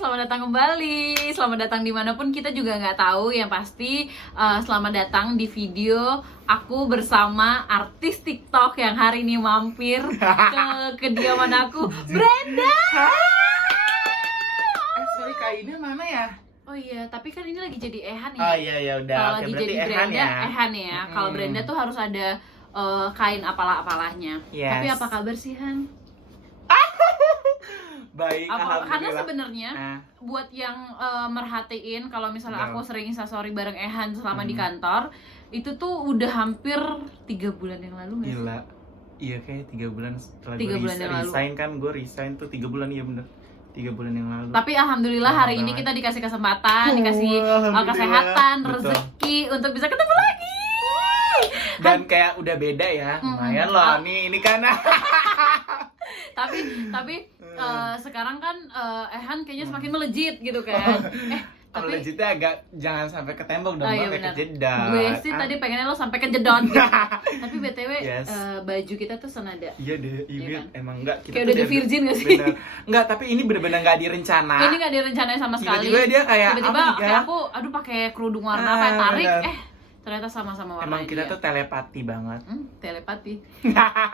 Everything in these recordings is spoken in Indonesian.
selamat datang kembali. Selamat datang dimanapun kita juga nggak tahu. Yang pasti selamat datang di video aku bersama artis TikTok yang hari ini mampir ke kediaman aku, Brenda. Sorry, Kak Ina mana ya? Oh iya, tapi kan ini lagi jadi Ehan ya. Oh iya ya udah. Kalau Oke, lagi berarti jadi Ehan Brenda, ya. Ehan ya. Kalau Brenda tuh harus ada kain apalah-apalahnya. Yes. Tapi apa kabar sih, Han? Baik, Karena alhamdulillah. sebenarnya buat yang merhatiin kalau misalnya aku sering instastory bareng Ehan selama di kantor, itu tuh udah hampir 3 bulan yang lalu nggak sih? Gila. Iya kayak 3 bulan setelah 3 gue bulan yang lalu. resign kan, gue resign tuh 3 bulan, iya bener 3 bulan yang lalu. Tapi alhamdulillah hari ini kita dikasih kesempatan, dikasih Alhamdulillah. kesehatan, Betul. rezeki untuk bisa ketemu lagi. Dan kayak udah beda ya, lumayan loh. Ini kan. Tapi sekarang kan Ehan kayaknya semakin melejit gitu kan. Tapi Legitnya agak jangan sampai ke tembok dong, iya sampai benar. kejedot. Gue sih tadi pengennya lo sampai kejedot gitu. Tapi BTW Yes. baju kita tuh senada. Iya deh, Iya kan? emang enggak kita Kayak tuh udah di dari- virgin gak sih? Bener. Enggak, tapi ini bener-bener enggak direncana. Ini gak direncanain sama sekali. Tiba-tiba dia kayak Tiba-tiba apa kayak aku aduh pakai kerudung warna apa ya, tarik bener. ternyata sama-sama warna. Emang kita tuh telepati banget. Telepati.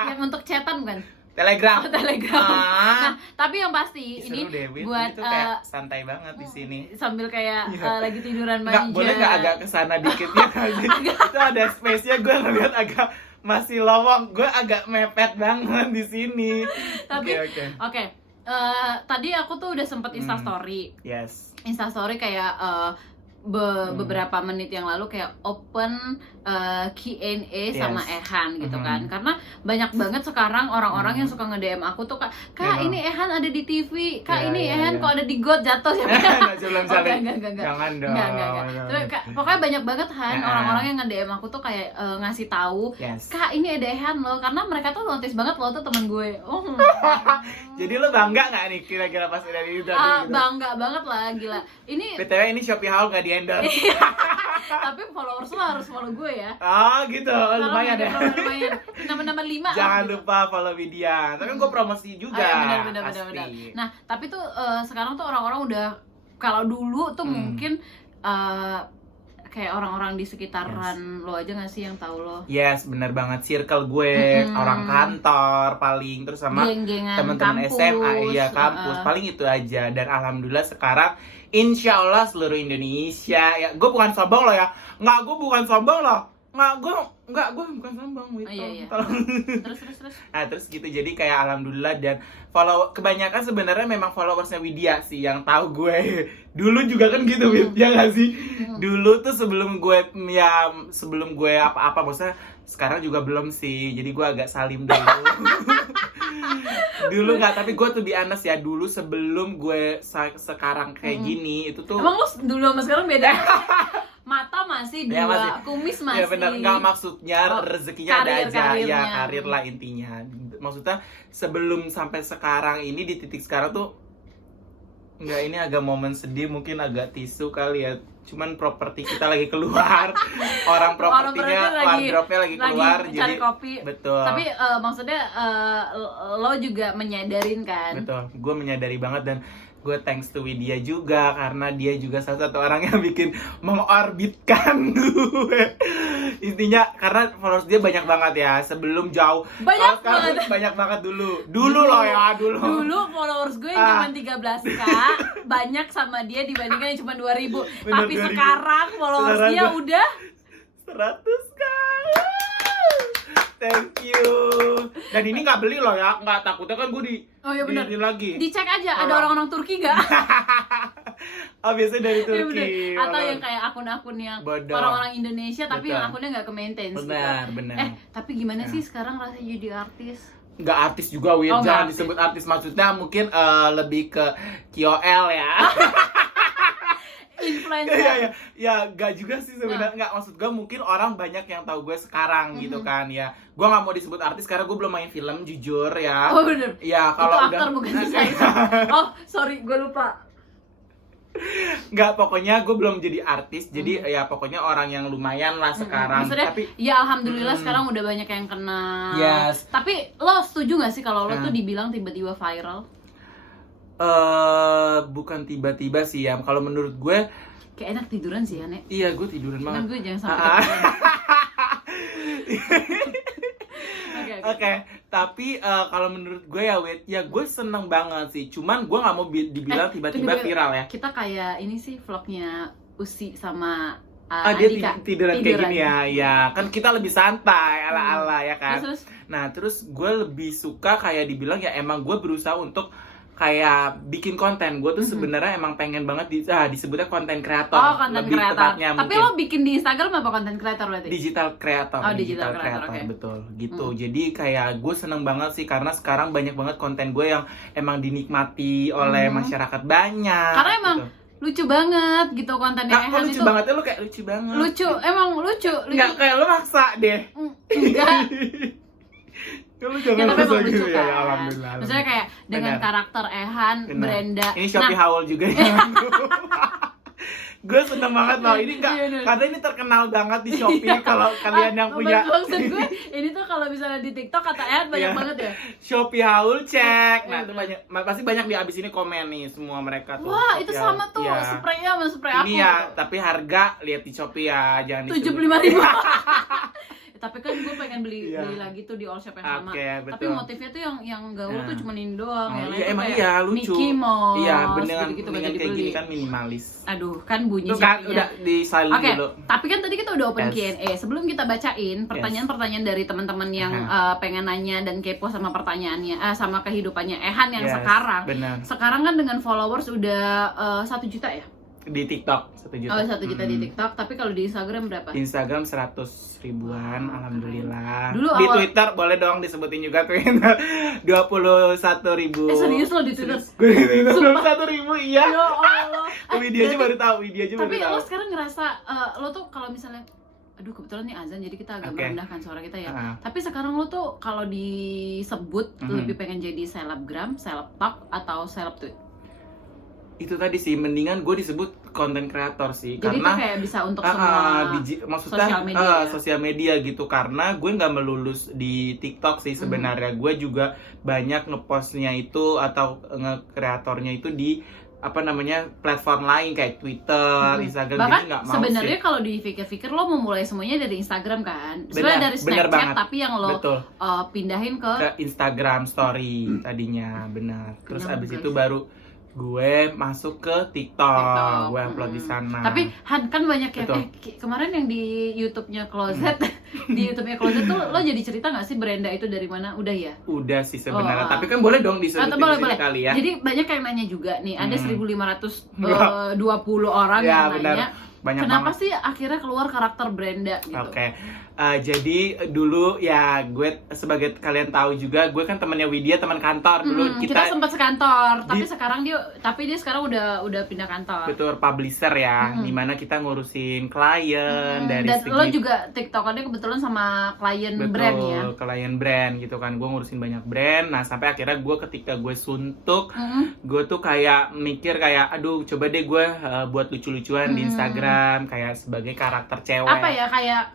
Yang untuk chatan bukan? Telegram. Oh, Telegram. Nah, Ah. tapi yang pasti Ih, ini seru deh, Win. buat Itu kayak santai banget di sini. sambil kayak Iya. lagi tiduran Enggak, manja. boleh enggak agak kesana dikit ya? Itu ada space-nya, gue ngeliat agak masih lowong. Gue agak mepet banget di sini. Tapi Oke. tadi aku tuh udah sempet instastory. Yes. Instastory kayak beberapa menit yang lalu kayak open Q&A sama Yes. Ehan gitu kan. Karena banyak banget sekarang orang-orang yang suka nge-DM aku tuh Kak, Iya, ini Ehan ada di TV, Kak Iya, ini iya, Ehan iya. kok ada di GOT jatuh siapa? Nggak, belum Oh, saling. enggak. Jangan dong. Enggak. Tapi, pokoknya banyak banget Han Iya. orang-orang yang nge-DM aku tuh kayak ngasih tahu, Yes. Kak ini ada Ehan loh, karena mereka tuh notice banget lo tuh temen gue. Jadi lo bangga nggak nih kira-kira pas udah di itu? Bangga banget lah, gila. Ini BTW ini Shopee Haul nggak di-endorse. tapi followers lo harus follow gue ya. Oh gitu, lumayan ya. Lumayan. Nama-nama 5. Jangan lupa follow Widya. Tapi kan gue promosi juga. Benar. pasti. Nah, tapi tuh sekarang tuh orang-orang udah, kalau dulu tuh mungkin kayak orang-orang di sekitaran lo aja nggak sih yang tahu lo? Yes, bener banget. Circle gue, orang kantor paling, terus sama Geng-gengan teman-teman kampus, SMA, iya kampus, paling itu aja. Dan alhamdulillah sekarang, insya Allah seluruh Indonesia, ya gue bukan sombong loh ya, nggak gue bukan sombong loh, gue bukan sombong gitu. Iya. Tolong. Terus. Nah terus gitu, jadi kayak alhamdulillah. Dan kebanyakan sebenarnya memang followersnya Widya sih yang tahu gue. Dulu juga kan gitu, Wid, ya nggak sih? Dulu tuh sebelum gue apa-apa, maksudnya sekarang juga belum sih, jadi gue agak salim dulu. Dulu nggak, tapi gue tuh be honest ya, dulu sebelum gue sekarang kayak gini, itu tuh Emang lo dulu sama sekarang beda? Mata masih Ya, dua, masih. kumis masih. ya benar, nggak maksudnya rezekinya ada aja, karirnya. ya karir lah intinya. Maksudnya sebelum sampai sekarang ini, di titik sekarang tuh nggak, ini agak momen sedih, mungkin agak tisu kali ya. Cuman properti kita lagi keluar, orang propertinya, wardrobe-nya lagi keluar, cari jadi kopi. betul. Tapi maksudnya lo juga menyadarin kan? Betul, gue menyadari banget. Dan gue thanks to Widya juga, karena dia juga salah satu orang yang bikin mengorbitkan gue. Intinya karena followers dia banyak banget ya, sebelum jauh. Banyak Kalau sekarang banyak banget dulu loh ya, dulu. Dulu followers gue cuma 13k, banyak sama dia dibandingkan yang cuma 2000. Bener, Tapi 2000. sekarang followers Sekarang dia gue- udah 100 kali. Thank you. Dan ini nggak beli loh ya, nggak, takutnya kan gue Oh iya benar. lagi. Dicek aja ada Tolong. orang-orang Turki gak? Oh biasanya dari Iya, Turki. bener. Atau yang kayak akun-akun yang Bodoh. orang-orang Indonesia tapi Betul. yang akunnya nggak ke maintenance Benar, gitu. benar. Tapi gimana sih sekarang rasanya jadi artis? Nggak artis juga, Wid. Oh, nggak Jangan artis. disebut artis, maksudnya mungkin lebih ke KOL ya. Influencer. Ya nggak juga sih sebenarnya. Nggak, maksud gue mungkin orang banyak yang tahu gue sekarang gitu kan ya. Gue nggak mau disebut artis karena gue belum main film, jujur ya. Oh bener. Ya Itu kalau aktor bukan desainer. Oh sorry, gue lupa. nggak, pokoknya gue belum jadi artis. Jadi ya pokoknya orang yang lumayan lah sekarang. Maksudnya, Tapi ya alhamdulillah sekarang udah banyak yang kenal. Yes. Tapi lo setuju gak sih kalau lo Nah. tuh dibilang tiba-tiba viral? Bukan tiba-tiba sih ya. Kalau menurut gue Kayak enak tiduran sih ya, Nek. iya, gue tiduran Cuman banget. gue jangan sampai ketiduran. Oke, tapi kalau menurut gue ya Wait, ya gue seneng banget sih. Cuman gue nggak mau dibilang tiba-tiba viral ya. Kita kayak ini sih vlognya Usi sama Dia Andika. tiduran kayak gini ya, ya kan kita lebih santai ala-ala ya kan. Terus Nah terus gue lebih suka kayak dibilang ya emang gue berusaha untuk kayak bikin konten. Gue tuh sebenarnya emang pengen banget disebutnya konten kreator. oh, konten lebih kreator. tepatnya Tapi mungkin. lo bikin di Instagram apa konten kreator berarti? Digital creator. Oh, digital creator, oke. Betul gitu. Jadi kayak gue seneng banget sih karena sekarang banyak banget konten gue yang emang dinikmati oleh masyarakat banyak. Karena emang gitu. lucu banget gitu kontennya Nah, kok Ehan lucu itu. banget ya, lu kayak lucu banget. Lucu, emang lucu. Nggak kayak lu maksa deh. Enggak. Lu Ya, jangan tapi maksa emang lucu gitu kan. ya, alhamdulillah. Maksudnya kayak dengan Benar. karakter Ehan, Benar. Brenda. Ini Shopee Haul juga ya. Gue seneng banget loh. Ini enggak, Iya, bener. karena ini terkenal banget di Shopee kalau kalian yang punya Maksud gue, ini tuh kalau misalnya di TikTok kata Ehan banyak Iya. banget ya. Shopee Haul cek. Nah, Iya, itu banyak, pasti banyak di abis ini komen nih semua mereka tuh. Wah, itu Shopee sama Haul. tuh Iya. spraynya sama spray aku. Ini ya, tapi harga lihat di Shopee ya, jangan di 75.000. Tapi kan gue pengen beli Iya. lagi tuh di all shop yang sama. Oke, Tapi betul. motifnya tuh yang gaul Nah. tuh cuma ini doang. Oh, Yang lain iya tuh emang kayak iya lucu. Mickey Mouse. Iya, dengan gitu-gitu dengan banyak kayak gini dibeli. kan minimalis. Aduh, kan bunyi Tuh kan Shopee-nya. udah di silent Oke, dulu. tapi kan tadi kita udah open Yes. Q&A. Sebelum kita bacain pertanyaan-pertanyaan dari teman-teman yang pengen nanya dan kepo sama pertanyaannya, sama kehidupannya Ehan yang Yes, sekarang. benar. Sekarang kan dengan followers udah 1 juta ya? Di TikTok 1 juta. Oh, 1 juta di TikTok. Tapi kalau di Instagram berapa? Instagram 100 ribuan, alhamdulillah. Dulu Di awal- Twitter boleh dong disebutin juga Twitter 21.000. Serius lo di Twitter? Gue di Twitter 21.000 iya. Ya Allah. Video aja baru tahu, video aja baru Tapi tahu. lo sekarang ngerasa lo tuh kalau misalnya aduh kebetulan nih azan jadi kita agak Oke. merendahkan suara kita ya. Ah. Tapi sekarang lo tuh kalau disebut lebih pengen jadi selebgram, selebtalk atau selebtweet. Itu tadi sih mendingan gue disebut konten kreator sih Jadi karena itu kayak bisa untuk semua maksudnya sosial media. sosial media gitu karena gue nggak melulus di TikTok sih sebenarnya. Gue juga banyak ngepostnya itu atau nge-kreatornya itu di apa namanya platform lain kayak Twitter, Instagram. Bahkan Jadi nggak mau sebenarnya sih. kalau dipikir-pikir lo mau mulai semuanya dari Instagram kan. Benar, Sebenarnya dari benar Snapchat banget. tapi yang lo Betul. pindahin ke Ke Instagram Story tadinya, benar. Terus Kenyang abis guys. itu baru gue masuk ke TikTok, TikTok. gue upload di sana. Tapi kan banyak yang Betul. kemarin yang di YouTube-nya Closet, di YouTube-nya Closet tuh lo jadi cerita nggak sih Brenda itu dari mana? Udah ya? Udah sih sebenarnya, Oh. tapi kan boleh dong disebutin Atau boleh di sini boleh. kali ya. Jadi banyak yang nanya juga nih, ada 1.520 orang Ya, yang benar. nanya, Banyak kenapa banget. sih akhirnya keluar karakter Brenda gitu? Oke, jadi dulu ya gue sebagai kalian tahu juga gue kan temannya Widya, teman kantor dulu kita sempat sekantor, tapi di- sekarang dia sekarang udah pindah kantor. betul publisher ya, dimana kita ngurusin klien dari Dan segi lo juga tiktokannya kebetulan sama klien betul, brand ya. klien brand gitu kan, gue ngurusin banyak brand. Nah sampai akhirnya gue ketika gue suntuk, gue tuh kayak mikir kayak aduh coba deh gue buat lucu-lucuan di Instagram kayak sebagai karakter cewek. Apa ya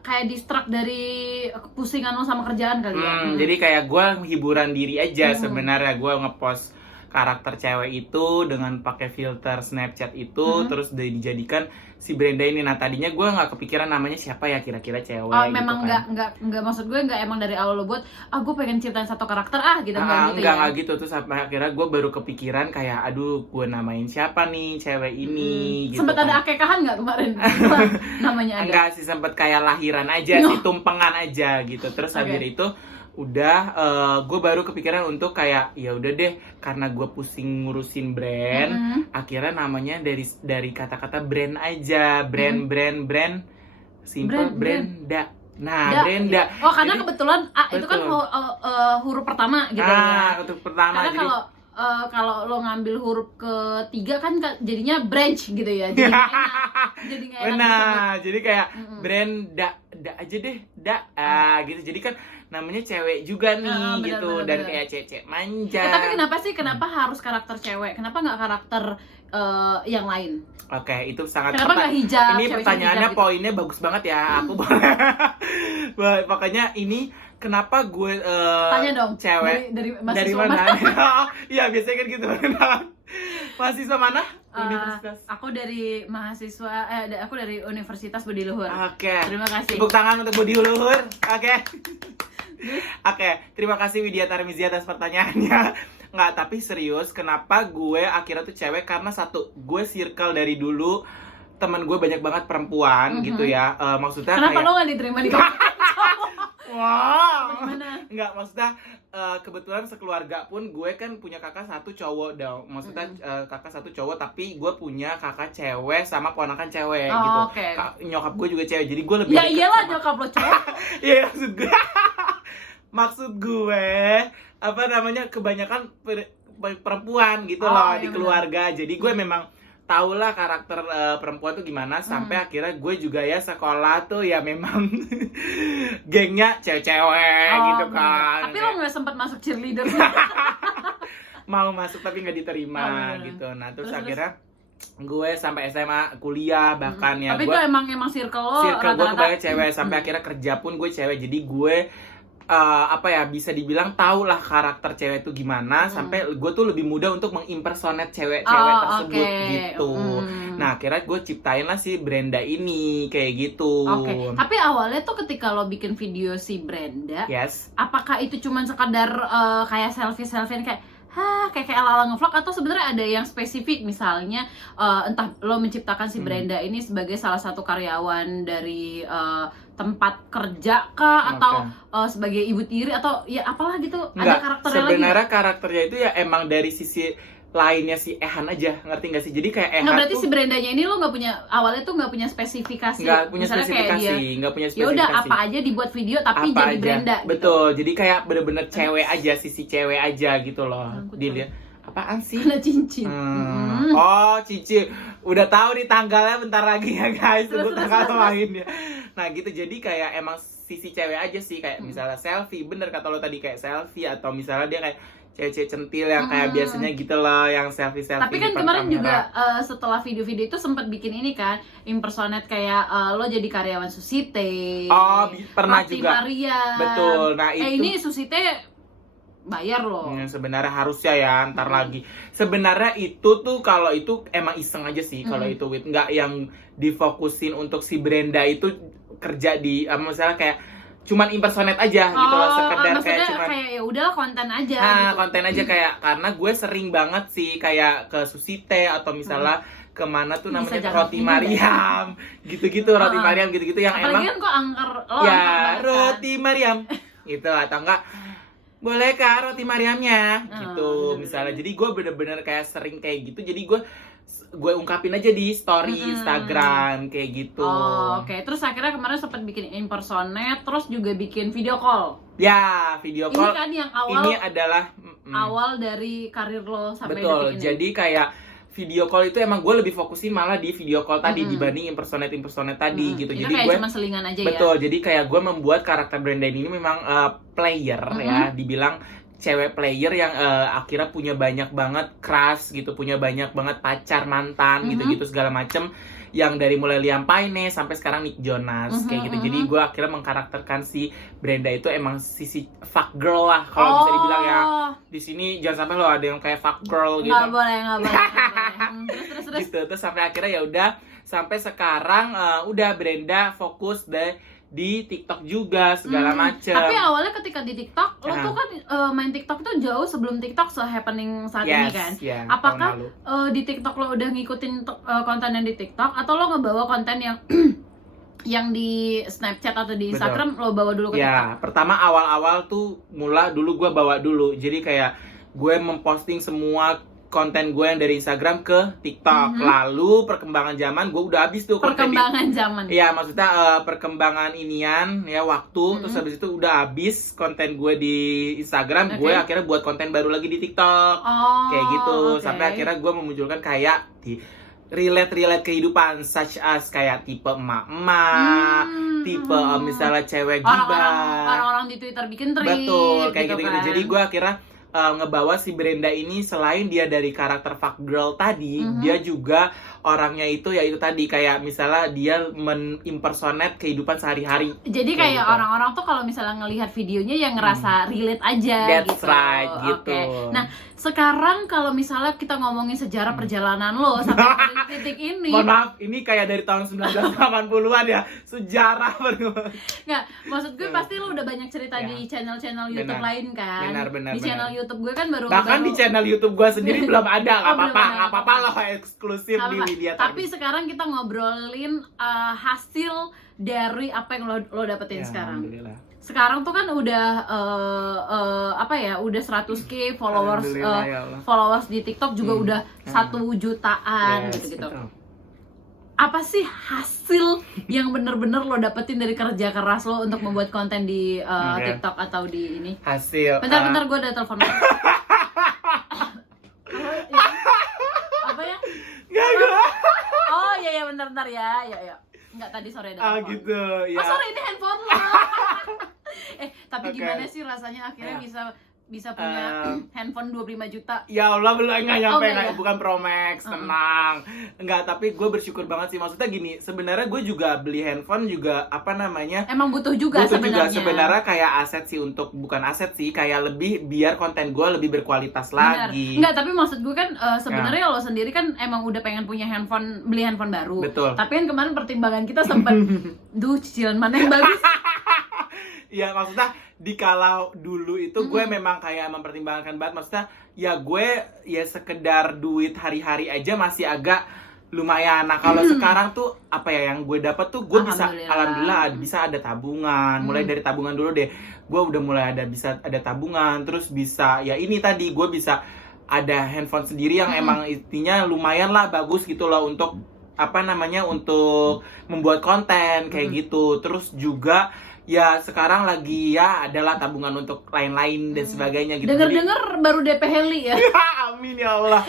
kayak distract dari kepusingan lo sama kerjaan kali ya. Jadi kayak gue hiburan diri aja sebenarnya. Gue ngepost karakter cewek itu dengan pakai filter Snapchat itu, terus dijadikan si Brenda ini. Nah tadinya gue nggak kepikiran namanya siapa ya kira-kira cewek. Oh, gitu memang kan. nggak maksud gue nggak emang dari awal lo buat gue pengen ceritain satu karakter gitu Ah, gitu enggak ya. gitu. Terus sampai akhirnya gue baru kepikiran kayak aduh gue namain siapa nih cewek ini gitu. Sempet kan. ada akekahan nggak kemarin? Setelah namanya ada. Enggak sih, sempet kayak lahiran aja sih, tumpengan aja gitu. Terus Oke. habis itu udah gue baru kepikiran untuk kayak ya udah deh karena gue pusing ngurusin brand, akhirnya namanya dari kata-kata brand aja, brand simple Brenda. Nah, Brenda. Oh, karena Jadi- kebetulan itu kan Betul. huruf pertama gitu ya. Untuk pertama Karena jadi kalau lo ngambil huruf ketiga kan jadinya branch gitu ya. Jadi nggak enak. Jadi nggak enak disebut. benar, jadi kayak Brenda aja deh, gitu. Jadi kan namanya cewek juga nih benar, gitu, benar, dan benar. kayak cewek manja. Tapi kenapa harus karakter cewek? Kenapa nggak karakter yang lain? Oke, itu sangat Kenapa nggak hijab? Ini cewek-cewek pertanyaannya hijab gitu? poinnya bagus banget ya. Aku boleh. Pokoknya ini kenapa gue Tanya dong. cewek Dari dari mahasiswa mana? Iya, biasanya kan gitu. Mahasiswa mana? Universitas. Aku dari mahasiswa aku dari Universitas Budi Luhur. Oke. Terima kasih. Tepuk tangan untuk Budi Luhur. Oke. Oke, terima kasih Widya Tarmizi atas pertanyaannya. Nggak, tapi serius, kenapa gue akhirnya tuh cewek? Karena satu, gue circle dari dulu teman gue banyak banget perempuan gitu ya. Maksudnya Kenapa kayak lo nggak diterima di kampus? wow. Gimana? Enggak, maksudnya kebetulan sekeluarga pun gue kan punya kakak satu cowok dong. Maksudnya kakak satu cowok tapi gue punya kakak cewek sama ponakan cewek Oh, gitu. oke. Nyokap gue juga cewek. Jadi gue lebih Ya deket iyalah sama- nyokap lo cewek. Iya, maksud gue. Maksud gue apa namanya kebanyakan perempuan gitu Oh, loh iya di benar. keluarga. Jadi gue memang tau lah karakter perempuan tuh gimana sampai akhirnya gue juga ya sekolah tuh ya memang gengnya cewek-cewek gitu bener. kan. Tapi lo nggak sempat masuk cheerleader. Mau masuk tapi nggak diterima Oh, bener. gitu. Nah terus Terus, akhirnya gue sampai SMA kuliah bahkan ya Tapi gue itu emang circle lo circle gue rata-rata. kebanyakan cewek sampai akhirnya kerja pun gue cewek. Jadi gue apa ya bisa dibilang tau lah karakter cewek itu gimana sampai gue tuh lebih mudah untuk mengimpersonate cewek-cewek tersebut gitu. Nah akhirnya gue ciptain lah si Brenda ini kayak gitu. Oke. Tapi awalnya tuh ketika lo bikin video si Brenda, Yes. apakah itu cuman sekadar kayak selfie-selfie kayak kayak ala-ala ngevlog atau sebenarnya ada yang spesifik misalnya entah lo menciptakan si Brenda ini sebagai salah satu karyawan dari tempat kerja kah atau sebagai ibu tiri atau ya apalah gitu. Enggak, ada karakternya lagi sebenarnya karakternya itu ya emang dari sisi lainnya si Ehan aja, ngerti nggak sih? Jadi kayak Ehan nggak, berarti tuh si Brendanya ini lo nggak punya awalnya tuh nggak punya spesifikasi. nggak punya Misalnya kayak spesifikasi, dia, nggak punya ya spesifikasi. udah apa aja dibuat video tapi Apa jadi aja. Brenda gitu. Betul, jadi kayak bener-bener cewek aja, sisi cewek aja gitu loh. Aku Dilihat apaan sih? Kena cincin. Oh, Cici. Udah tahu nih tanggalnya bentar lagi ya guys. Sebut Terus, tanggal terus. lain ya. Nah gitu, jadi kayak emang sisi cewek aja sih. Kayak misalnya selfie, bener kata lo tadi kayak selfie. Atau misalnya dia kayak cewek-cewek centil yang kayak biasanya gitu loh. Yang selfie-selfie Tapi kan depan kemarin kamera. juga setelah video-video itu sempat bikin ini kan impersonate kayak lo jadi karyawan Susite. Oh, pernah Roti juga. Maria. Betul, nah itu ini Susite bayar loh. sebenarnya harusnya ya ntar lagi. Sebenarnya itu tuh kalau itu emang iseng aja sih kalau itu Wit, nggak yang difokusin untuk si Brenda itu kerja di misalnya kayak cuman impersonate aja gitu loh, sekedar maksudnya kayak cuman kayak ya udahlah konten aja nah gitu. konten aja kayak karena gue sering banget sih kayak ke Susite atau misalnya kemana tuh Bisa namanya jangan Roti ini Mariam gitu-gitu Roti Mariam gitu-gitu yang Apalagi emang kan kok angker lo ya angker banget kan. Roti Mariam gitu atau enggak boleh kak roti Mariamnya gitu bener-bener. misalnya. Jadi gue bener-bener kayak sering kayak gitu, jadi gue ungkapin aja di story Instagram kayak gitu. Oke. Terus akhirnya kemarin sempat bikin impersonate, terus juga bikin video call. Ya video Ini call kan yang awal ini adalah awal dari karir lo sampai betul, detik ini. jadi kayak video call itu emang gue lebih fokusin malah di video call tadi dibanding impersonate tadi gitu. Itu Jadi kayak gue cuma selingan aja betul, jadi kayak gue membuat karakter Brenda ini memang player ya, dibilang cewek player yang akhirnya punya banyak banget crush gitu, punya banyak banget pacar mantan gitu-gitu segala macem, yang dari mulai Liam Payne sampai sekarang Nick Jonas kayak gitu. Jadi gue akhirnya mengkarakterkan si Brenda itu emang sisi fuck girl lah kalau bisa dibilang ya. Di sini jangan sampai lo ada yang kayak fuck girl gitu. Nggak boleh. Terus. Gitu. Terus sampai akhirnya ya udah sampai sekarang udah Brenda fokus di TikTok juga segala macem. Tapi awalnya ketika di TikTok, lo Ya. tuh kan main TikTok tuh jauh sebelum TikTok se-happening saat ini kan. ya, Apakah tahun lalu. di TikTok lo udah ngikutin konten yang di TikTok atau lo ngebawa konten yang yang di Snapchat atau di Betul. Instagram lo bawa dulu ke TikTok? Ya, pertama awal-awal tuh dulu gue bawa dulu. Jadi kayak gue memposting semua konten gue yang dari Instagram ke TikTok. Lalu perkembangan zaman gue udah habis tuh konten di Perkembangan zaman. iya, maksudnya perkembangan inian ya waktu, terus habis itu udah habis konten gue di Instagram, gue akhirnya buat konten baru lagi di TikTok. Kayak gitu, oke. sampai akhirnya gue memunculkan kayak di relate kehidupan such as kayak tipe emak-emak, tipe misalnya cewek gibah. Orang-orang di Twitter bikin tweet Betul, kayak gitu-gitu. kan. Jadi gue akhirnya ngebawa si Brenda ini selain dia dari karakter fuck girl tadi, dia juga orangnya itu ya itu tadi kayak misalnya dia men-impersonate kehidupan sehari-hari. Jadi kayak orang-orang tuh kalau misalnya ngelihat videonya yang ngerasa relate aja. That's gitu. right, gitu. Oke. Nah, sekarang kalau misalnya kita ngomongin sejarah perjalanan lo sampai titik ini. Mohon maaf, ini kayak dari tahun 1980-an ya, sejarah baru. Nggak, maksud gue pasti lo udah banyak cerita di channel-channel YouTube lain kan. Benar. Di channel YouTube gue kan bahkan di channel YouTube gue sendiri belum ada, nggak apa-apa lah eksklusif di media. Tapi sekarang kita ngobrolin hasil dari apa yang lo dapetin sekarang. Sekarang tuh kan udah udah 100k followers followers di TikTok juga udah 1 jutaan gitu-gitu. Apa sih hasil yang bener-bener lo dapetin dari kerja keras lo untuk membuat konten di TikTok atau di ini? Hasil. Bentar, gue ada telepon. Apa ya? Oh iya bentar ya. Enggak, tadi sore ada telepon. Gitu ya. Oh sorry, ini handphone lo. Tapi gimana sih rasanya akhirnya bisa punya handphone 25 juta? Ya Allah, belum nggak nyampe, bukan Pro Max, tenang. Enggak, tapi gue bersyukur banget sih. Maksudnya gini, sebenarnya gue juga beli handphone juga emang butuh juga sebenarnya. Sebenarnya kayak aset sih, bukan aset sih, kayak lebih biar konten gue lebih berkualitas lagi. Enggak, tapi maksud gue kan sebenarnya lo sendiri kan emang udah pengen punya beli handphone baru. Betul. Tapi kan kemarin pertimbangan kita sempat cicilan mana yang bagus? Ya maksudnya kalau dulu itu gue memang kayak mempertimbangkan banget, maksudnya ya gue ya sekedar duit hari-hari aja masih agak lumayan. Nah kalau sekarang tuh apa ya yang gue dapat tuh gue alhamdulillah bisa ada tabungan. Mulai dari tabungan dulu deh, gue udah mulai bisa ada tabungan, terus bisa ya ini tadi gue bisa ada handphone sendiri yang emang intinya lumayan lah bagus gitu loh untuk untuk membuat konten kayak gitu. Terus juga ya sekarang lagi ya adalah tabungan untuk lain-lain dan sebagainya gitu. Dengar-dengar baru DP heli ya. Amin ya Allah.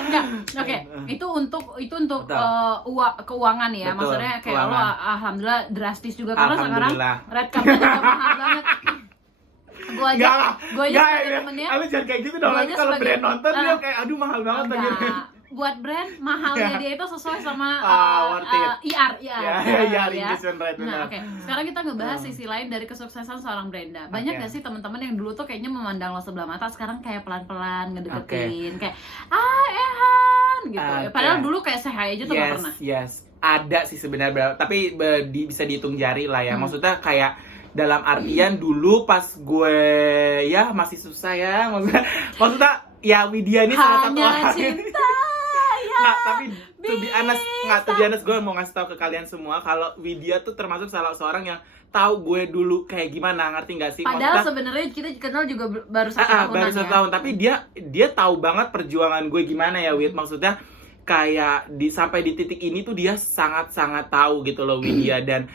Oke. Itu untuk keuangan ya. Betul, maksudnya kayak keuangan. lo alhamdulillah drastis juga karena sekarang red cardnya juga mahal banget. Gue aja temennya. Lu jangan kayak gitu dong. Nanti kalau brand nonton dia kayak aduh mahal banget tadi. Buat brand mahalnya dia itu sesuai sama IR ya. Engagement rate. Nah, sekarang kita ngebahas sisi lain dari kesuksesan seorang Brenda. Banyak gak sih teman-teman yang dulu tuh kayaknya memandang lo sebelah mata, sekarang kayak pelan-pelan ngedeketin, kayak Ehan gitu. Padahal dulu kayak say hi aja tuh gak pernah. Yes, ada sih sebenarnya, tapi bisa dihitung jari lah ya. Maksudnya kayak dalam artian dulu pas gue ya masih susah ya, maksudnya ya Widya ini salah satu orang. Nah, tapi to be honest, gue mau ngasih tahu ke kalian semua kalau Widya tuh termasuk salah seorang yang tahu gue dulu kayak gimana, ngerti nggak sih? Padahal sebenarnya kita kenal juga baru 1 tahun. Baru 1 tahun, tapi dia tahu banget perjuangan gue gimana ya, Wid. Maksudnya kayak sampai di titik ini tuh dia sangat-sangat tahu gitu loh Widya. Dan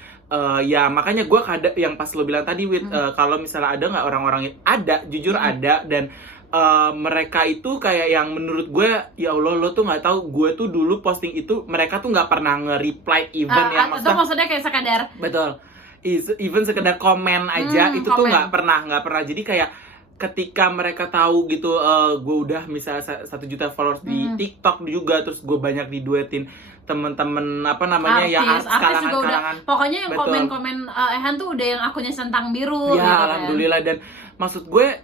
ya makanya gue yang pas lo bilang tadi, Wid, kalau misalnya ada nggak orang-orang jujur ada, dan mereka itu kayak yang menurut gue ya Allah, lo tuh nggak tahu gue tuh dulu posting itu mereka tuh nggak pernah nge-reply even ya, maksudnya kayak sekadar even sekedar komen aja itu tuh nggak pernah. Jadi kayak ketika mereka tahu gitu gue udah misalnya 1 juta followers di TikTok juga, terus gue banyak diduetin temen-temen artis juga udah, pokoknya yang komen-komen Ehan tuh udah yang akunnya centang biru ya gitu, alhamdulillah kan. Dan maksud gue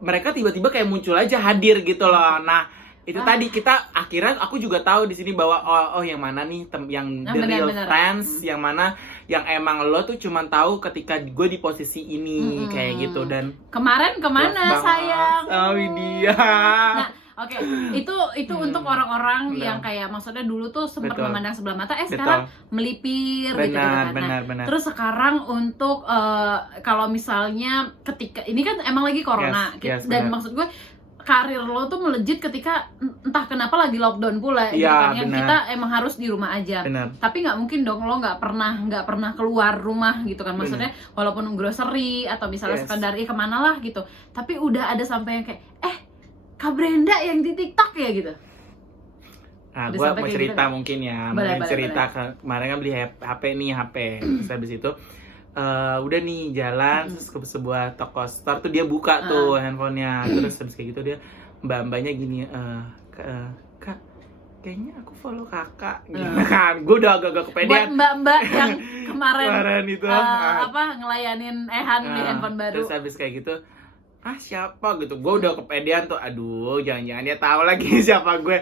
mereka tiba-tiba kayak muncul aja hadir gitu loh. Nah itu tadi kita akhirnya aku juga tahu di sini bahwa yang mana nih yang the real friends, yang mana yang emang lo tuh cuman tahu ketika gue di posisi ini kayak gitu. Dan kemarin kemana sayang? Widya. Nah, oke, itu untuk orang-orang yang kayak maksudnya dulu tuh sempat memandang sebelah mata, sekarang melipir gitu kan. Benar. Terus sekarang untuk kalau misalnya ketika ini kan emang lagi corona, dan maksud gue karir lo tuh melejit ketika entah kenapa lagi lockdown pula gitu kan, yang kita emang harus di rumah aja. Tapi nggak mungkin dong lo nggak pernah keluar rumah gitu kan, maksudnya walaupun grocery atau misalnya sekedar kemana lah gitu, tapi udah ada sampai yang kayak Kak Brenda yang di TikTok ya gitu. Nah, gue mau cerita gitu, mungkin ya, kemarin kan beli HP. Terus habis itu udah nih jalan terus ke sebuah toko store tuh, dia buka tuh handphonenya, terus habis kayak gitu dia mbak-mbaknya gini, Kak, kayaknya aku follow kakak gitu kan. Gue udah agak-agak Buat kepedean. mbak-mbak yang kemarin Itu ngelayanin Ehan di handphone baru. Terus habis kayak gitu, siapa gitu. Gue udah kepedean tuh, aduh jangan-jangan dia tahu lagi siapa gue.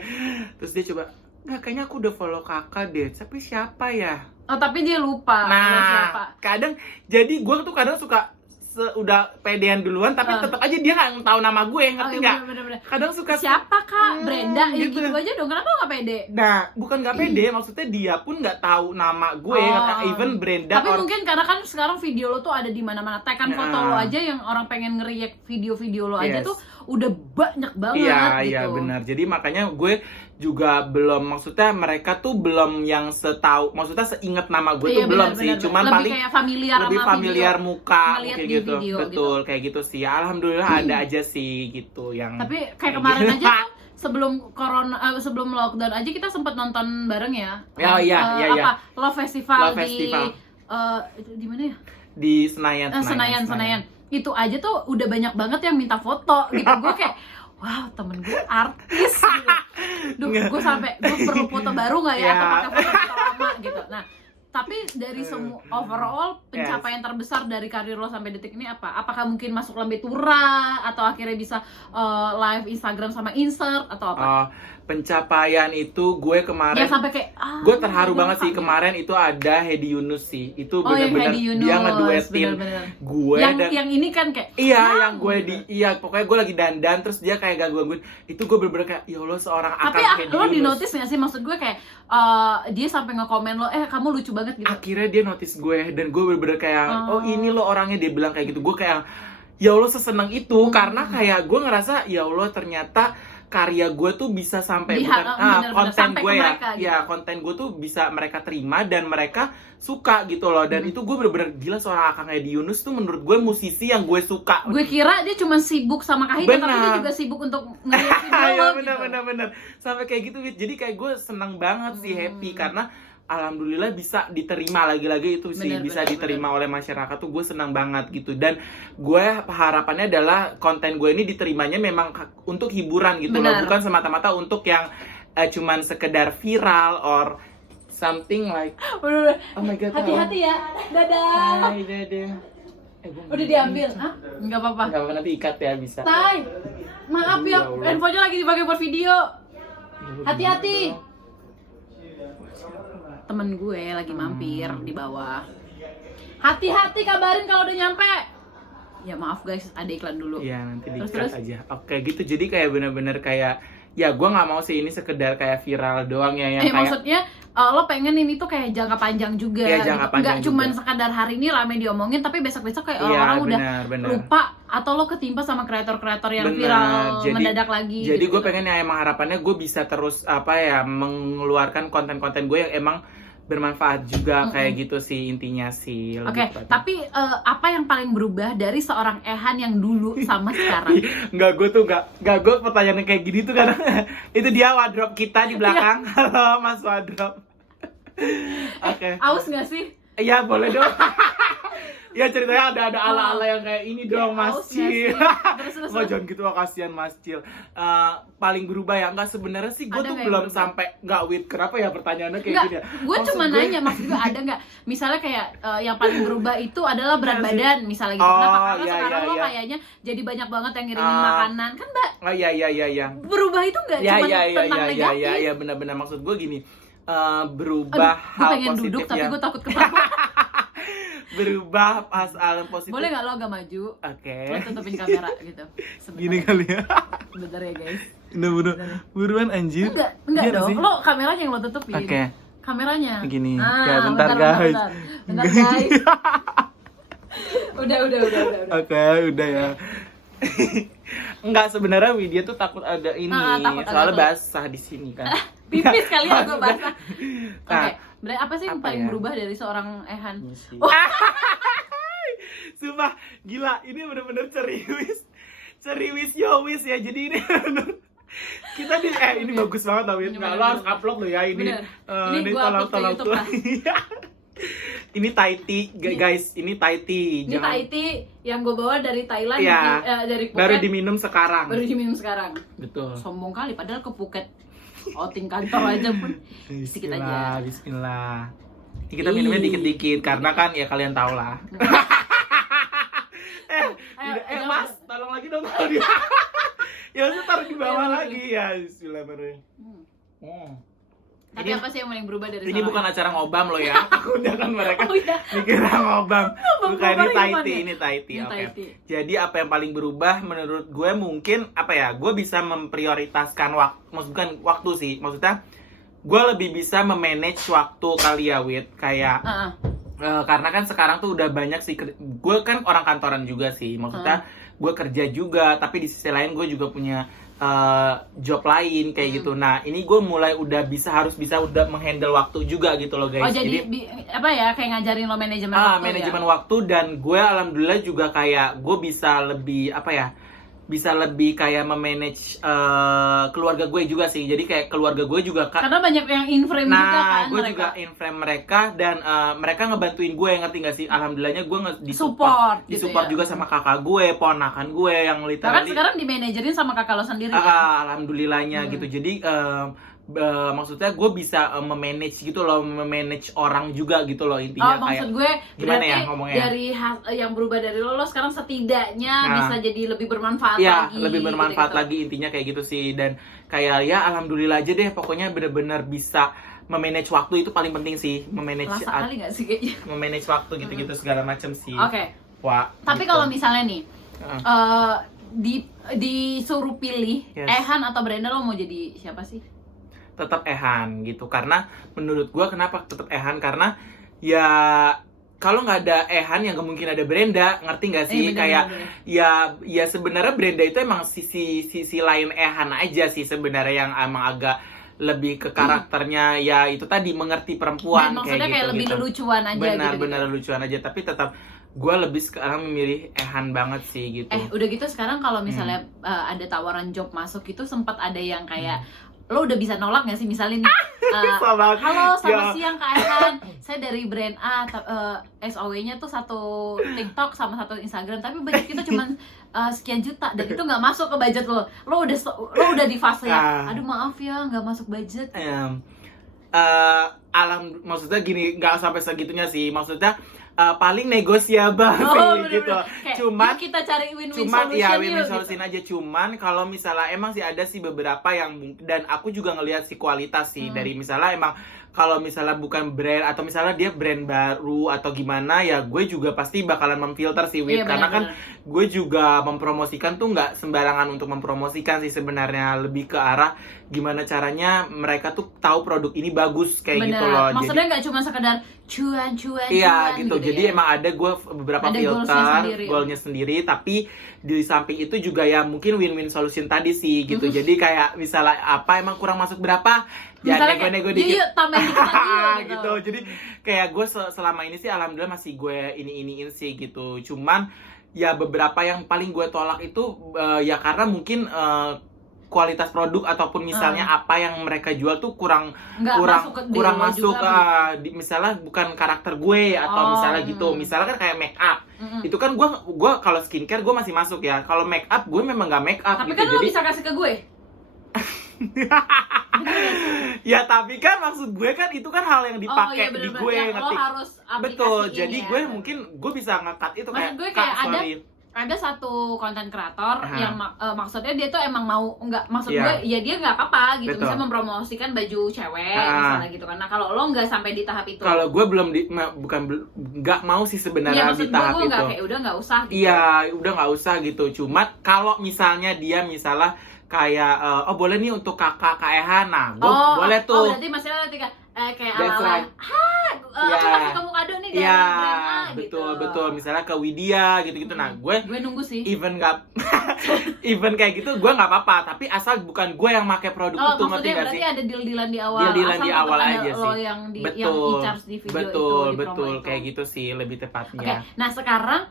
Terus dia coba, nggak, kayaknya aku udah follow kakak deh, tapi siapa ya? Oh, tapi dia lupa lo siapa. Kadang jadi gue tuh kadang suka udah pedean duluan, tapi tetap aja dia nggak tahu nama gue, ngerti nggak? Bener-bener. Kadang suka Siapa Kak? Brenda, ya gitu aja dong. Kenapa nggak pede? Nah, bukan nggak pede, maksudnya dia pun nggak tahu nama gue, even Brenda. Tapi mungkin karena kan sekarang video lo tuh ada di mana-mana. Tagkan foto lo aja yang orang pengen nge-react video-video lo aja tuh udah banyak banget gitu. Iya benar. Jadi makanya gue juga belum, maksudnya mereka tuh belum yang setahu, maksudnya seingat nama gue tuh belum sih. Cuman lebih paling kayak familiar lebih sama familiar video, muka ngeliat kayak di gitu. video Betul, kayak gitu sih. Alhamdulillah ada aja sih gitu yang. Tapi kayak kemarin aja tuh, sebelum sebelum lockdown aja kita sempat nonton bareng ya. Iya. Love Festival Love Festival. Di mana ya? Di Senayan. Senayan. Itu aja tuh udah banyak banget yang minta foto gitu. Gue kayak, wow, temen gue artis gitu. Duh, gue perlu foto baru nggak ya? Atau pakai foto lama gitu. Nah, tapi dari semua overall pencapaian terbesar dari karir lo sampai detik ini apa? Apakah mungkin masuk Lambe Tura atau akhirnya bisa live Instagram sama insert atau apa? Pencapaian itu gue kemarin Ya sampai kayak gue terharu banget sih kemarin itu ada Hedi Yunus sih. Itu benar-benar dia ngeduetin gue yang ini kan kayak yang gue pokoknya gue lagi dandan terus dia kayak gangguin. Itu gue bener-bener kayak ya Allah seorang akar Hedi Yunus. Tapi lo di notice nggak sih, maksud gue kayak dia sampai nge-komen lo, kamu lucu banget gitu. Akhirnya dia notice gue dan gue bener-bener kayak oh ini lo orangnya, dia bilang kayak gitu. Gue kayak ya Allah seseneng itu karena kayak gue ngerasa ya Allah ternyata karya gue tuh bisa sampai konten gue konten gue tuh bisa mereka terima dan mereka suka gitu loh. Dan itu gue bener-bener gila, seorang Akang Hedi Yunus tuh menurut gue musisi yang gue suka. Gue kira dia cuma sibuk sama Kahitna, tapi dia juga sibuk untuk ngeliat video lo bener sampai kayak gitu. Jadi kayak gue seneng banget sih, happy karena alhamdulillah bisa diterima lagi-lagi itu sih, bisa diterima oleh masyarakat tuh gue senang banget gitu. Dan gue harapannya adalah konten gue ini diterimanya memang untuk hiburan gitu loh, bukan semata-mata untuk yang cuman sekedar viral or something like. Oh my god, hati-hati ya, dadah. Hai dadah. Udah diambil, Nggak apa-apa. Nggak apa-apa, nanti ikat ya bisa. Tai, maaf ya, handphonenya lagi dipakai buat video. Hati-hati. Temen gue lagi mampir di bawah. Hati-hati, kabarin kalau udah nyampe. Ya maaf guys, ada iklan dulu. Iya, nanti di-cut aja. Oke gitu, jadi kayak bener-bener kayak ya gue nggak mau sih ini sekedar kayak viral doang ya yang kayak maksudnya lo pengen ini tuh kayak jangka panjang juga. Jangka panjang nggak cuman sekadar hari ini rame diomongin, tapi besok-besok kayak orang udah lupa atau lo ketimpa sama kreator-kreator yang viral mendadak lagi. Jadi gue pengen ya emang harapannya gue bisa terus mengeluarkan konten-konten gue yang emang bermanfaat juga kayak gitu sih intinya sih. Oke, tapi apa yang paling berubah dari seorang Ehan yang dulu sama sekarang? Gue pertanyaannya kayak gini tuh karena itu dia wardrobe kita di belakang. Halo Mas Wardrobe. Oke. Aus nggak sih? Iya boleh dong. Ya ceritanya ada ala-ala yang kayak ini dong Mas Cil. Nggak jangan gitu, kasihan Mas Cil. Paling berubah ya nggak, sebenarnya sih gue tuh belum sampai nggak with. Kenapa ya pertanyaannya kayak gini ya? Gue cuma nanya, maksud gue ada nggak? Misalnya kayak yang paling berubah itu adalah berat badan misalnya gitu. Kenapa? Karena sekarang lo kayaknya jadi banyak banget yang ngirimin makanan kan Mbak? Iya. Berubah itu nggak cuma tentang negatif? Iya benar-benar, maksud gue gini. Berubah hal pengen positif duduk, tapi gue takut ketawa. Berubah pas hal positif. Boleh nggak lo agak maju? Oke. Lo tutupin kamera gitu. Gini kali ya. Bentar ya guys. Buruan anjir. Enggak dong. Lo kameranya yang lo tutupin. Oke. Kameranya. Gini. Ya bentar guys. Bentar guys. Udah. Oke, udah ya. Enggak, sebenarnya Widya tuh takut ada ini, soalnya basah di sini kan. Pipis kali ya gue basah. Oke, berarti apa sih yang paling berubah dari seorang Ehan? Sumpah, gila, ini bener-bener ceriwis yowis ya. Jadi ini kita ini bagus banget loh, Wid. Nah, lo harus upload lo ya ini. Ini gue upload ke YouTube lah. Ini Thai tea, guys. Ini Thai tea. Ini Thai tea yang gue bawa dari Thailand, Iya, dari Phuket. baru diminum sekarang. Betul. Sombong kali, padahal ke Phuket outing kantor aja pun sedikit aja. Bismillah. Ini kita minumnya dikit-dikit karena kan ya kalian tau lah. Mas, tolong lagi dong, taruh dia. Ya udah taruh di bawah lagi ya. Bismillahirrahmanirrahim. Tapi apa sih yang paling berubah dari ini bukan acara ngobam loh ya. Aku udah kan mereka iya. mikirnya ngobam. Bukan, ini Thai tea. Ini Thai Oke. tea. Jadi apa yang paling berubah menurut gue mungkin apa ya? Gue bisa memprioritaskan waktu sih. Maksudnya gue lebih bisa memanage waktu kali ya, Wit. Kayak karena kan sekarang tuh udah banyak sih. Gue kan orang kantoran juga sih. Maksudnya gue kerja juga, tapi di sisi lain gue juga punya job lain kayak gitu. Nah, ini gue mulai udah harus bisa menghandle waktu juga gitu loh, guys. Oh, jadi apa ya, kayak ngajarin lo manajemen waktu. Manajemen waktu, dan gue alhamdulillah juga kayak gue bisa lebih apa ya? Bisa lebih kayak memanage keluarga gue juga sih. Jadi kayak keluarga gue juga karena banyak yang in frame juga kan gue mereka. juga in frame mereka, dan mereka ngebantuin gue, ngerti gak sih? Alhamdulillahnya gue disupport disupport juga sama kakak gue, ponakan gue yang literally. Bahkan sekarang di manajerin sama kakak lo sendiri kan? Alhamdulillahnya gitu. Jadi maksudnya gue bisa memanage gitu loh, memanage orang juga gitu loh intinya. Maksud gue gimana berarti ya ngomongnya? Dari yang berubah dari lo sekarang setidaknya bisa jadi lebih bermanfaat ya, lagi. lebih bermanfaat gitu. lagi intinya kayak gitu sih. Dan kayak ya alhamdulillah aja deh, pokoknya bener-bener bisa memanage waktu itu paling penting sih. Memanage kali gak sih kayaknya? Memanage waktu gitu-gitu segala macam sih. Oke. Wah. Tapi gitu. kalau misalnya nih disuruh pilih Ehan atau Brenda, lo mau jadi siapa sih? Tetap Ehan gitu, karena menurut gue kenapa tetap Ehan, karena ya kalau nggak ada Ehan yang mungkin ada Brenda, ngerti nggak sih? Kayak ya sebenarnya Brenda itu emang sisi lain Ehan aja sih sebenarnya, yang emang agak lebih ke karakternya ya itu tadi, mengerti perempuan. Dan maksudnya kayak lebih gitu. lelucuan aja. Benar lelucuan aja, tapi tetap gue lebih sekarang memilih Ehan banget sih gitu. Udah gitu sekarang kalau misalnya ada tawaran job masuk itu, sempat ada yang kayak lo udah bisa nolak gak sih, misalnya nih halo selamat siang Kak Ehan, saya dari brand A, SOW-nya tuh satu TikTok sama satu Instagram, tapi budget kita cuma sekian juta, dan itu nggak masuk ke budget lo udah di fase ya, aduh maaf ya nggak masuk budget. Maksudnya gini, nggak sampai segitunya sih, maksudnya paling negosiabel sih gitu. Cuman kita cari win-win solution. Win-win solution aja. Cuman kalau misalnya emang sih ada sih beberapa yang, dan aku juga ngelihat si kualitas sih dari misalnya emang kalau misalnya bukan brand atau misalnya dia brand baru atau gimana, ya gue juga pasti bakalan memfilter sih, Wit. Karena kan gue juga mempromosikan tuh nggak sembarangan untuk mempromosikan sih sebenarnya, lebih ke arah gimana caranya mereka tuh tahu produk ini bagus kayak gitu loh. Maksudnya nggak cuma sekedar cuan gitu. Jadi emang ada gue beberapa filter goalnya sendiri, tapi di samping itu juga ya mungkin win-win solution tadi sih gitu. Jadi kayak misalnya apa emang kurang masuk berapa, ya nego-nego dikit, tambahin dikit lagi gitu. Jadi kayak gue selama ini sih alhamdulillah masih gue iniin sih gitu. Cuman ya beberapa yang paling gue tolak itu ya karena mungkin kualitas produk ataupun misalnya apa yang mereka jual tuh kurang masuk misalnya bukan karakter gue atau misalnya gitu. Misalnya kan kayak make up. Itu kan gue kalau skincare gue masih masuk ya. Kalau make up gue memang nggak make up. Tapi gitu. kan lo bisa kasih ke gue. Ya tapi kan maksud gue kan itu kan hal yang dipakai di gue, ngerti? Betul. Jadi gue mungkin gue bisa nge-cut itu. Maksud gue kayak ada satu konten kreator yang maksudnya dia tuh emang mau gue ya dia nggak apa-apa gitu. Bisa mempromosikan baju cewek misalnya gitu kan. Nah kalau lo nggak sampai di tahap itu. Kalau gue belum nggak mau sih sebenarnya di tahap itu. Kayak udah nggak usah gitu. Iya, udah nggak usah gitu. Cuma kalau misalnya dia kayak boleh nih untuk Kak Ehan, nah gue boleh tuh. Berarti maksudnya kayak ala-ala aku kasih kamu kado nih dari brand A gitu. Betul. Misalnya ke Widya gitu-gitu. Nah, gue nunggu sih. Even kayak gitu gue nggak apa-apa, tapi asal bukan gue yang pakai produk itu, ngerti nggak sih? Berarti ada deal-dealan di awal. Deal-dealan di awal aja sih. Yang e-charge di video betul kayak gitu sih lebih tepatnya. Nah, sekarang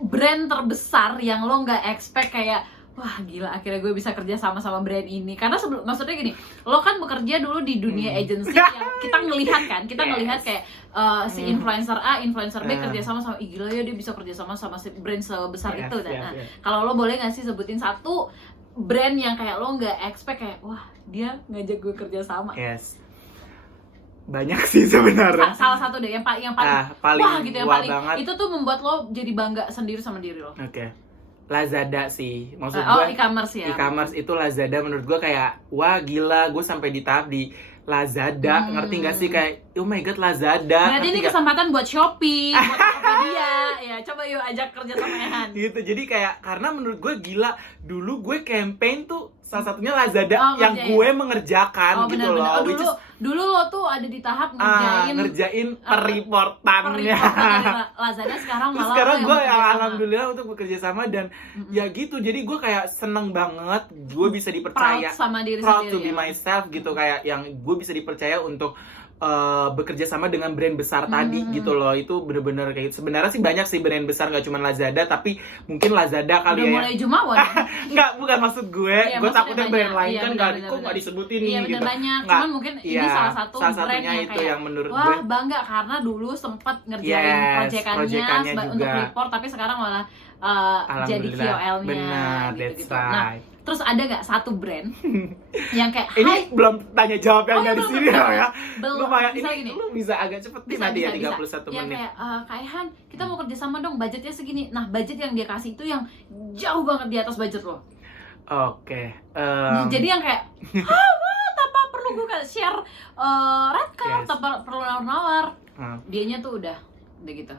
brand terbesar yang lo nggak expect kayak wah gila akhirnya gue bisa kerja sama brand ini. Karena maksudnya gini, lo kan bekerja dulu di dunia agency yang kita ngelihat kan, kita ngelihat kayak si influencer A, influencer B kerja sama ih gila ya dia bisa kerja sama si brand sebesar itu. Dan kalau lo boleh nggak sih sebutin satu brand yang kayak lo nggak expect kayak wah dia ngajak gue kerja sama? Banyak sih sebenarnya. Salah satu deh yang paling wah gitu, yang paling banget. Itu tuh membuat lo jadi bangga sendiri sama diri lo. Lazada sih, maksud gue e-commerce ya. E-commerce itu Lazada menurut gue kayak wah gila, gue sampai di tahap di Lazada, ngerti gak sih kayak oh my god Lazada. Berarti ini kesempatan buat Shopee, buat Tokopedia, ya coba yuk ajak kerja sama Ehan. Gitu, jadi kayak karena menurut gue gila, dulu gue campaign tuh salah satunya Lazada yang gue mengerjakan gitu loh. Dulu lo tuh ada di tahap ngerjain periportannya Lazada, sekarang malah sekarang gue alhamdulillah untuk bekerja sama dan ya gitu, jadi gue kayak seneng banget gue bisa dipercaya, proud sama diri proud sendiri, to be myself gitu, kayak yang gue bisa dipercaya untuk bekerja sama dengan brand besar tadi gitu loh. Itu bener-bener kayak sebenarnya sih banyak sih brand besar, gak cuma Lazada, tapi mungkin Lazada kali udah mulai jumawa nggak, bukan maksud gue takutnya brand lain kan nggak disebutin nih gitu. Banyak, cuman mungkin ini salah satu brand yang itu kayak yang menurut wah gue bangga karena dulu sempat ngerjain proyekannya untuk report, tapi sekarang malah jadi KOL-nya. Benar, gitu. that's right. Nah, terus ada nggak satu brand yang kayak ini belum tanya jawab yang dari sini ya. Lumayan ini lu bisa agak cepet nanti ya 31 menit. Yang kayak Kak Ehan, kita mau kerja sama dong, budgetnya segini. Nah, budget yang dia kasih itu yang jauh banget di atas budget lo. Jadi yang kayak tanpa perlu gue share red card, tanpa perlu nawar-nawar. Dianya tuh udah gitu.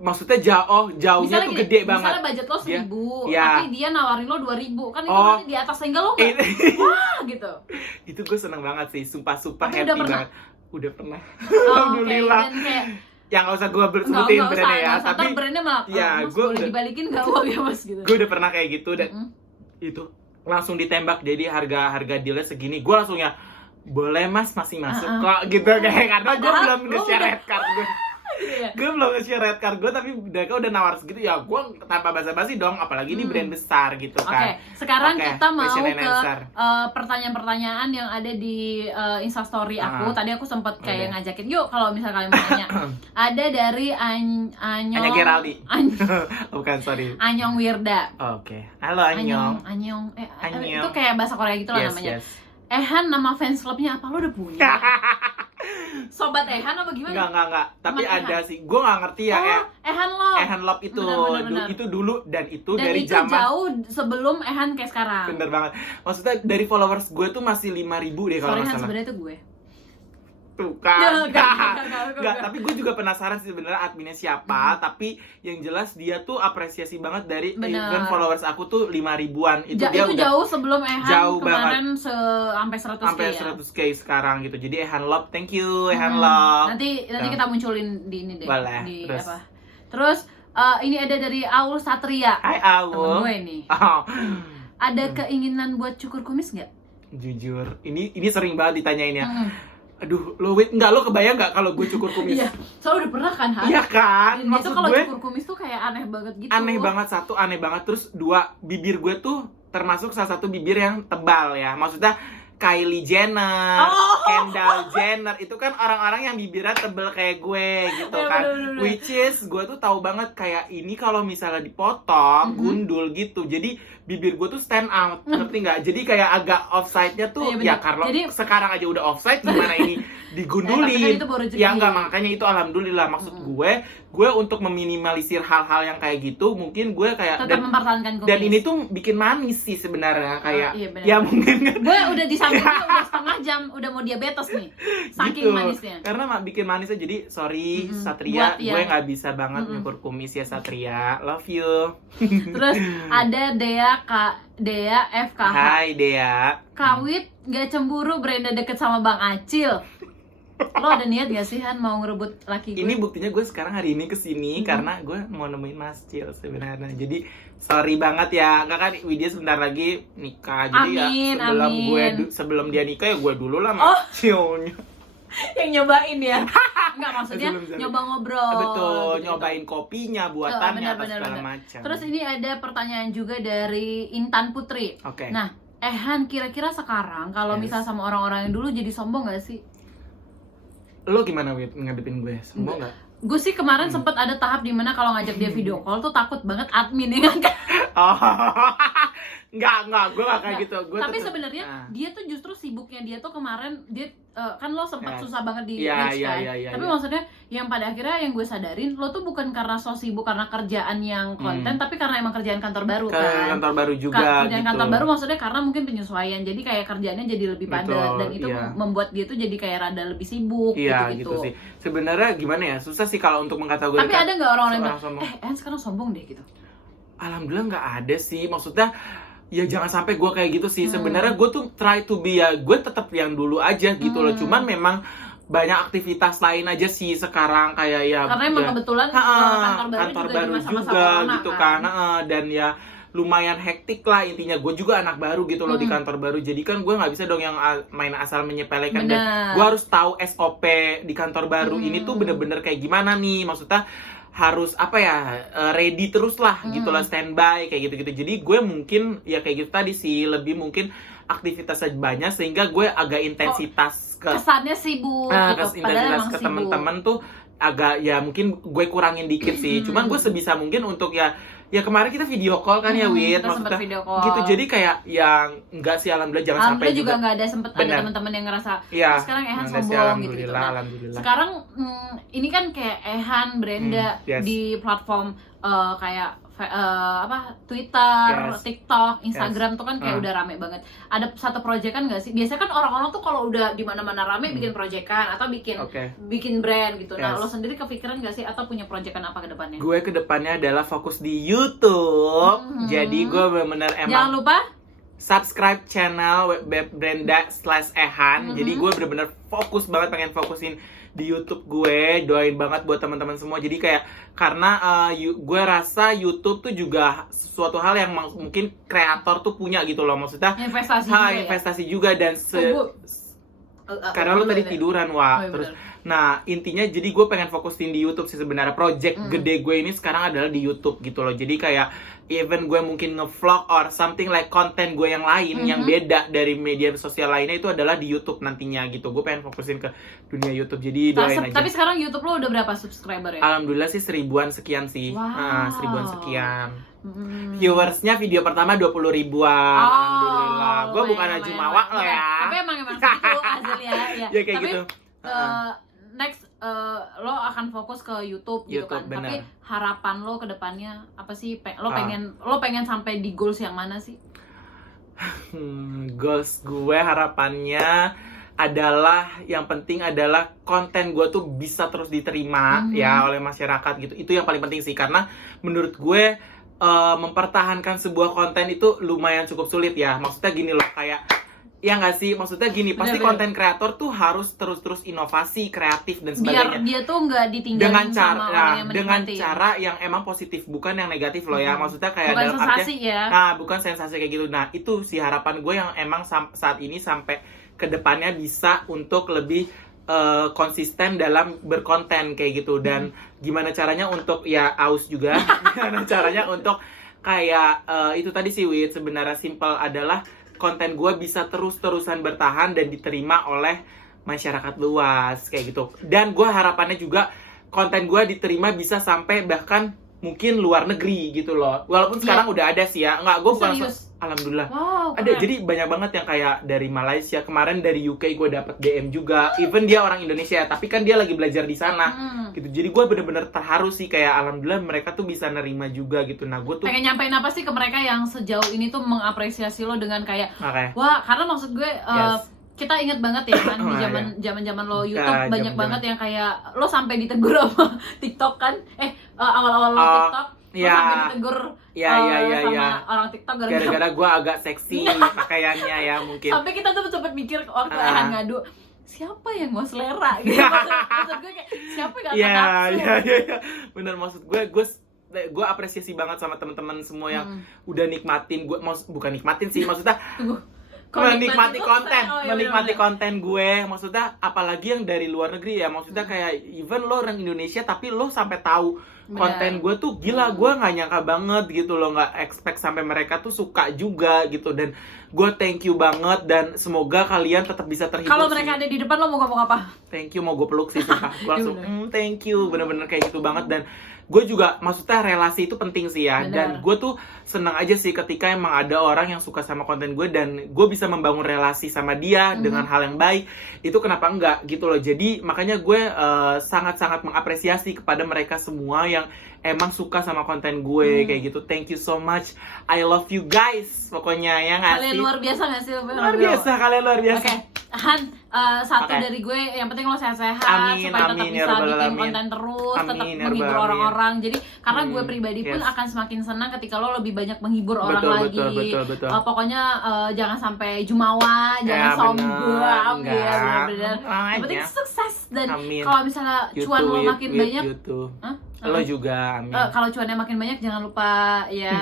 Maksudnya jauhnya tuh gede banget. Misalnya budget lo 1.000, tapi dia nawarin lo 2.000, kan itu masih di atas, sehingga lo nggak wah gitu. Itu gue seneng banget sih, sumpah happy banget. Udah pernah. Alhamdulillah. Dan kayak yang nggak usah gue sebutin brandnya ya, tapi brandnya malah gue boleh dibalikin nggak uang ya mas gitu. Gue udah pernah kayak gitu dan itu langsung ditembak, jadi harga dealnya segini, gue langsung ya boleh mas, masih masuk kok gitu kayak, karena gue belum nge-share red card gue. Gue belum nge-share red card gue, tapi mereka udah nawar segitu ya, gue tanpa basa-basi dong, apalagi di brand besar gitu kan. Sekarang kita mau ke pertanyaan-pertanyaan yang ada di Instastory aku. Tadi aku sempet kayak ngajakin, yuk kalau misalnya kalian mau nanya. Ada dari Anyong Geraldi. Bukan, sorry. Anyong Wirda. Halo Anyong. Anyong. Itu kayak bahasa Korea gitu lah namanya. Ehan, nama fans clubnya apa? Lo udah punya? Sobat Ehan apa gimana? Enggak. Tapi ada sih. Gue nggak ngerti ya. Ehan Love. Ehan Love itu. Bener. Itu dulu dan itu dari itu zaman jauh sebelum Ehan kayak sekarang. Bener banget. Maksudnya dari followers gue tuh masih 5.000 deh kalau nggak salah. Sebenarnya itu gue. Enggak, tapi gue juga penasaran sih sebenarnya adminnya siapa, tapi yang jelas dia tuh apresiasi banget dari even followers aku tuh 5.000-an. Itu dia udah jauh sebelum Ehan kemarin sampai 100k sekarang gitu. Jadi Ehan Love, thank you Ehan Love. Nanti kita munculin di ini deh. Boleh. Terus ini ada dari Aul Satria. Hai Aul. Temen gue nih. Ada keinginan buat cukur kumis nggak? Jujur, ini sering banget ditanyain ya. Aduh, lo kebayang nggak kalau gue cukur kumis? Iya, soalnya udah pernah kan, Han? Iya kan, maksud kalau cukur kumis tuh kayak aneh banget gitu. Aneh banget, satu aneh banget, terus dua, bibir gue tuh termasuk salah satu bibir yang tebal ya. Maksudnya Kylie Jenner, Kendall Jenner, itu kan orang-orang yang bibirnya tebel kayak gue gitu kan. Which is gue tuh tahu banget kayak ini kalau misalnya dipotong, gundul gitu. Jadi bibir gue tuh stand out, ngerti nggak? Jadi kayak agak offside-nya tuh ya karena sekarang aja udah offside, gimana ini digundulin? Ya enggak, makanya itu alhamdulillah. Maksud gue untuk meminimalisir hal-hal yang kayak gitu, mungkin gue kayak tetap mempertahankan kumis. Dan ini tuh bikin manis sih sebenarnya kayak ya mungkin gue udah di sampingnya udah setengah jam, udah mau diabetes nih saking manisnya. Karena bikin manisnya, jadi sorry Satria, gue nggak bisa banget nyukur kumis ya Satria, love you. Terus ada Dea FKH. Hai Dea. Kawit gak cemburu Brenda deket sama Bang Acil. Lo ada niat gak sih Han mau ngerebut laki gue? Ini buktinya gue sekarang hari ini kesini karena gue mau nemuin Mas Cil sebenarnya. Jadi sorry banget ya, enggak kan Widya sebentar lagi nikah. Jadi sebelum dia nikah ya gue dulu lah Mas Cilnya. Yang nyobain ya. Enggak, maksudnya Sebelum-sebelum. nyoba ngobrol. Betul, gitu. nyobain kopinya, buatannya, atau Benar, segala benar. macam. Terus ini ada pertanyaan juga dari Intan Putri. Oke. Nah, Han, kira-kira sekarang kalau Yes. misal sama orang-orang yang dulu jadi sombong gak sih? Lo gimana Wit ngadepin gue? Sombong nggak? Gue sih kemarin sempet ada tahap dimana kalau ngajak dia video call tuh takut banget admin yang ngangkat. Oh, enggak, gue gak kayak gitu. Gua Tapi tetep- sebenarnya Nah. dia tuh justru sibuknya dia tuh kemarin dia kan lo sempat Ya. susah banget di Iya, reach iya, kan. iya, iya, Tapi iya. maksudnya yang pada akhirnya yang gue sadarin lo tuh bukan karena so sibuk karena kerjaan yang konten, tapi karena emang kerjaan kantor baru ke kan. kantor baru juga Kerjaan gitu. kantor baru maksudnya karena mungkin penyesuaian. Jadi kayak kerjaannya jadi lebih padat Betul, dan itu iya. membuat dia tuh jadi kayak rada lebih sibuk Iya gitu-gitu. gitu sih. Sebenarnya gimana ya? Susah sih kalau untuk mengkategorikan. Tapi ada nggak orang-orang yang seorang bilang, sombong. sekarang sombong deh gitu. Alhamdulillah nggak ada sih. Maksudnya ya jangan sampai gue kayak gitu sih. Sebenarnya gue tuh try to be ya gue tetap yang dulu aja gitu loh. Cuman memang banyak aktivitas lain aja sih sekarang kayak ya. Karena emang ya, kebetulan kantor baru juga di masa-masa corona gitu kan. Dan ya lumayan hektik lah intinya. Gue juga anak baru gitu loh di kantor baru. Jadi kan gue nggak bisa dong yang main asal menyepelekan. Dan Benar. gue harus tahu SOP di kantor baru ini tuh bener-bener kayak gimana nih. Maksudnya harus apa ya, ready terus lah gitu lah, standby kayak gitu-gitu. Jadi gue mungkin ya kayak gitu tadi sih, lebih mungkin aktivitasnya banyak sehingga gue agak intensitas Kesannya sibuk Nah, gitu. Padahal intensitas emang ke sibuk. teman-teman tuh agak ya mungkin gue kurangin dikit sih. Cuman gue sebisa mungkin untuk ya kemarin kita video call kan ya Wit, kita sempet video call. gitu. Jadi kayak yang enggak sih, alhamdulillah jangan sampai Alhamdulillah juga nggak ada sempet ada Benar. teman-teman yang ngerasa Iya. sekarang Ehan Enggak sih, sombong gitu. alhamdulillah, alhamdulillah. Sekarang ini kan kayak Ehan, Brenda Yes. di platform kayak Twitter, Yes. TikTok, Instagram tuh kan kayak udah rame banget. Ada satu proyekan nggak sih? Biasanya kan orang-orang tuh kalau udah di mana-mana rame bikin proyekan atau bikin brand gitu. Nah, Yes. lo sendiri kepikiran nggak sih atau punya proyekan apa ke depannya? Gue kedepannya adalah fokus di YouTube. Jadi gue benar-benar Jangan emang lupa subscribe channel Brenda/Ehan. Jadi gue bener-bener fokus banget, pengen fokusin di YouTube gue. Doain banget buat teman-teman semua. Jadi kayak karena gue rasa YouTube tuh juga suatu hal yang mungkin kreator tuh punya gitu loh. Maksudnya investasi juga ya? investasi juga dan karena lo tadi tiduran wah. iya, Terus bener. nah intinya jadi gue pengen fokusin di YouTube sih sebenarnya. Project gede gue ini sekarang adalah di YouTube gitu loh. Jadi kayak even gue mungkin ngevlog or something like konten gue yang lain yang beda dari media sosial lainnya itu adalah di YouTube nantinya gitu. Gue pengen fokusin ke dunia YouTube. Jadi doain aja. Tapi sekarang YouTube lo udah berapa subscriber ya? Alhamdulillah sih 1000-an sekian sih. Wow. Nah, 1000-an sekian. Viewersnya video pertama 20 ribuan. Alhamdulillah. Gue bukan lumayan, jumawa lo ya. Tapi emang segitu hasilnya ya. Ya kayak Tapi, gitu. next lo akan fokus ke YouTube gitu YouTube, kan. benar. Tapi harapan lo ke depannya apa sih? Lo Ah. pengen sampai di goals yang mana sih? Goals gue harapannya adalah yang penting adalah konten gue tuh bisa terus diterima ya oleh masyarakat gitu. Itu yang paling penting sih, karena menurut gue mempertahankan sebuah konten itu lumayan cukup sulit ya. Maksudnya gini loh, kayak ya nggak sih, maksudnya gini, pasti Bener-bener. konten kreator tuh harus terus-terus inovasi, kreatif dan Biar sebagainya. dia tuh nggak ditinggalin Dengan sama cara orang yang dengan menikmati. cara yang emang positif, bukan yang negatif loh ya. Maksudnya kayak Bukan dalam sensasi artian- ya. Nah, bukan sensasi kayak gitu. Nah, itu sih harapan gue yang emang saat ini sampai ke depannya bisa untuk lebih konsisten dalam berkonten kayak gitu. Dan gimana caranya untuk ya aus juga. Gimana caranya untuk kayak itu tadi sih Wit, sebenarnya simple adalah konten gue bisa terus-terusan bertahan dan diterima oleh masyarakat luas kayak gitu. Dan gue harapannya juga konten gue diterima bisa sampai bahkan mungkin luar negeri gitu loh. Walaupun sekarang udah ada sih ya. Enggak, gue bukan Serius? alhamdulillah. Wow, Ada, keren. jadi banyak banget yang kayak dari Malaysia, kemarin dari UK gue dapet DM juga. Even dia orang Indonesia, tapi kan dia lagi belajar di sana. Gitu. Jadi gue bener-bener terharu sih, kayak alhamdulillah mereka tuh bisa nerima juga gitu. Nah, gue tuh Pengen nyampein apa sih ke mereka yang sejauh ini tuh mengapresiasi lo dengan kayak makanya wah, karena maksud gue Yes. kita inget banget ya kan di Oh, zaman lo Ya, YouTube banyak zaman-zaman. banget yang kayak lo sampai ditegur sama TikTok kan awal-awal lo TikTok lo ya. sampai ditegur Ya, sama ya. orang TikTok gara-gara Gara-gara gue agak seksi pakaiannya ya mungkin. sampai kita tuh sempet mikir waktu Ah. Ehan ngadu siapa yang mau selera gitu maksud gue kayak siapa yang gak nafsu Iya. Bener, maksud gue apresiasi banget sama teman-teman semua yang udah nikmatin gue, bukan nikmatin sih, maksudnya Tunggu. menikmati konten. konten, Oh, iya, menikmati bener-bener. konten gue. Maksudnya apalagi yang dari luar negeri ya. Maksudnya kayak even lo orang Indonesia tapi lo sampai tahu konten gue tuh gila, gue nggak nyangka banget gitu loh, nggak expect sampai mereka tuh suka juga gitu. Dan gue thank you banget dan semoga kalian tetap bisa terhibur. Kalau sih. mereka ada di depan lo mau ngomong apa? Thank you, mau gue peluk sih sumpah. Gue langsung Iya, thank you, bener-bener kayak gitu banget. Dan gue juga maksudnya relasi itu penting sih ya. Bener. Dan gue tuh seneng aja sih ketika emang ada orang yang suka sama konten gue dan gue bisa membangun relasi sama dia dengan hal yang baik. Itu kenapa enggak gitu loh. Jadi makanya gue sangat-sangat mengapresiasi kepada mereka semua yang emang suka sama konten gue kayak gitu. Thank you so much, I love you guys. Pokoknya ya nggak Kalian sih? luar biasa gak sih? Luar biasa, kalian luar biasa. Oke, Han, satu Oke. dari gue, yang penting lo sehat-sehat Amin, supaya tetap amin, ya bisa Rabbal bikin Alamin. konten terus, tetap Amin, ya menghibur Rabbal orang-orang. Jadi karena gue pribadi pun yes. akan semakin senang ketika lo lebih banyak menghibur orang Betul, lagi. betul. Pokoknya jangan sampai jumawa, jangan sombong, enggak. ya benar-benar. Tenang Yang penting aja. sukses dan Amin. kalau misalnya cuan lo makin banyak, Hah? Lo juga, amin. kalau cuannya makin banyak jangan lupa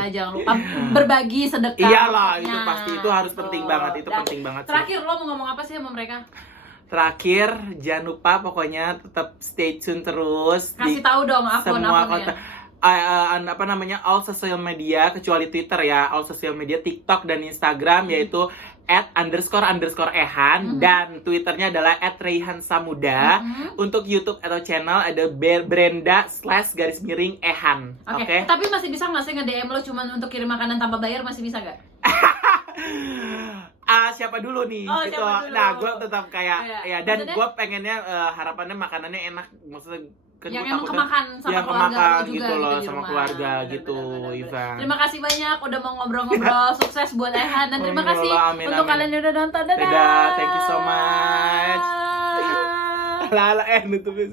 jangan lupa berbagi sedekah. Iyalah, itu pokoknya. pasti, itu harus penting banget, itu Dan penting banget sih. Terakhir lo mau ngomong apa sih sama mereka? Terakhir, jangan lupa pokoknya tetap stay tune terus Kasih tahu dong semua akun-akunnya. konten. Apa namanya, all social media kecuali Twitter ya, all social media TikTok dan Instagram yaitu @__ehan dan Twitternya adalah @reyhansamuda. Untuk YouTube atau channel ada Brenda/ehan. Oke. Tapi masih bisa nggak sih nge-DM lo cuman untuk kirim makanan tanpa bayar, masih bisa nggak? Siapa dulu nih Oh, gitu. siapa dulu? Nah, gue tetap kayak Iya. ya, dan Maksudnya- gue pengennya harapannya makanannya enak, maksudnya kan Yang gua emang takutnya kemakan sama yang keluarga kemakan lo juga gitu loh di sama rumah. keluarga Bener, gitu, bener. Ivan. Terima kasih banyak udah mau ngobrol-ngobrol. Sukses buat Ehan dan terima Amin, kasih Allah, amin, untuk amin. kalian yang udah nonton. Dadah. Dadah, thank you so much. Ala nutupnya